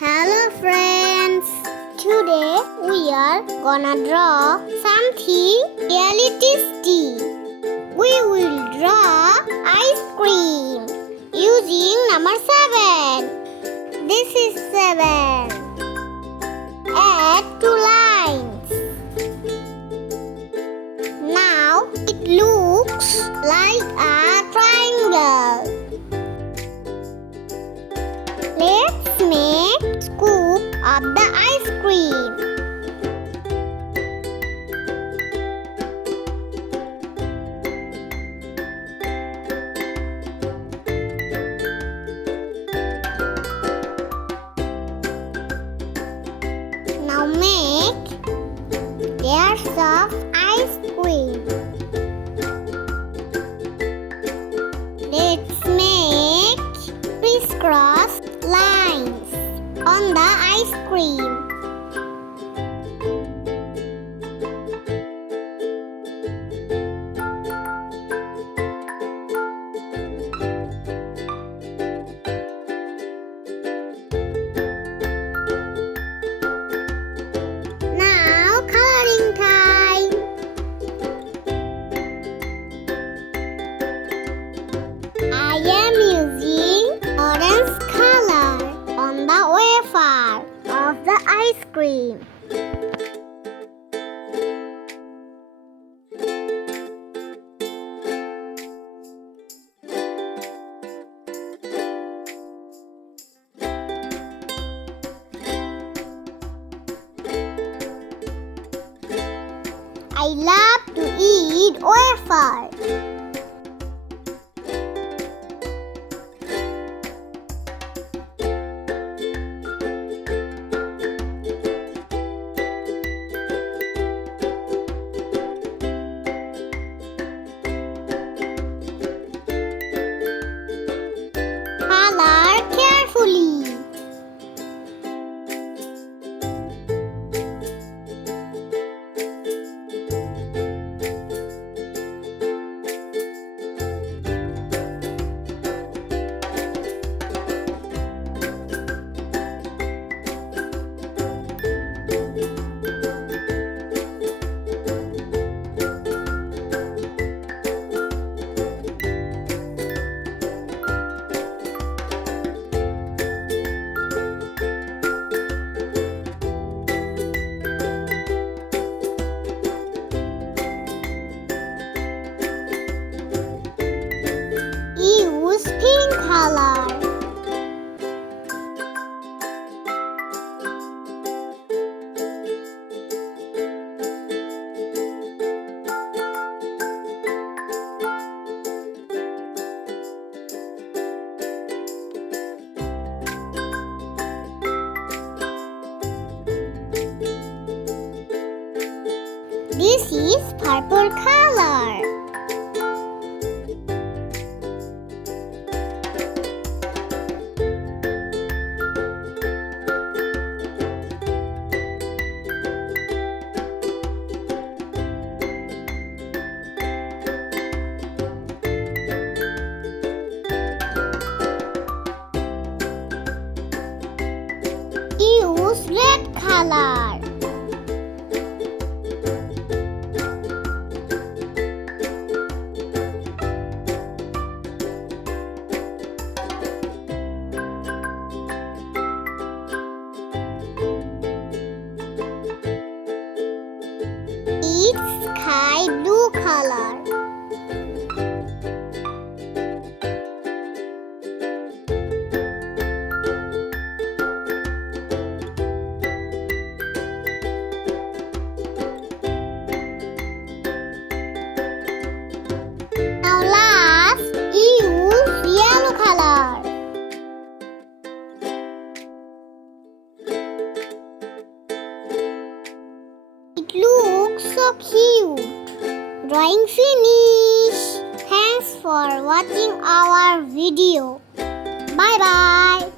Hello friends! Today we are gonna draw something really tasty. We will draw ice cream using number 7. This is 7. Add 2 lines. Now it looks like a triangle. Let's make scoop of the ice cream. Now make layers of ice cream. Let's make crisscross lines on the ice cream. Now coloring time. I am using orange color on the wafer of the ice cream. I love to eat wafer. Color carefully. Use pink color. This is purple color. Use red color. It's sky blue color. Now last, use yellow color. It looks so cute. Drawing finish. Thanks for watching our video. Bye bye.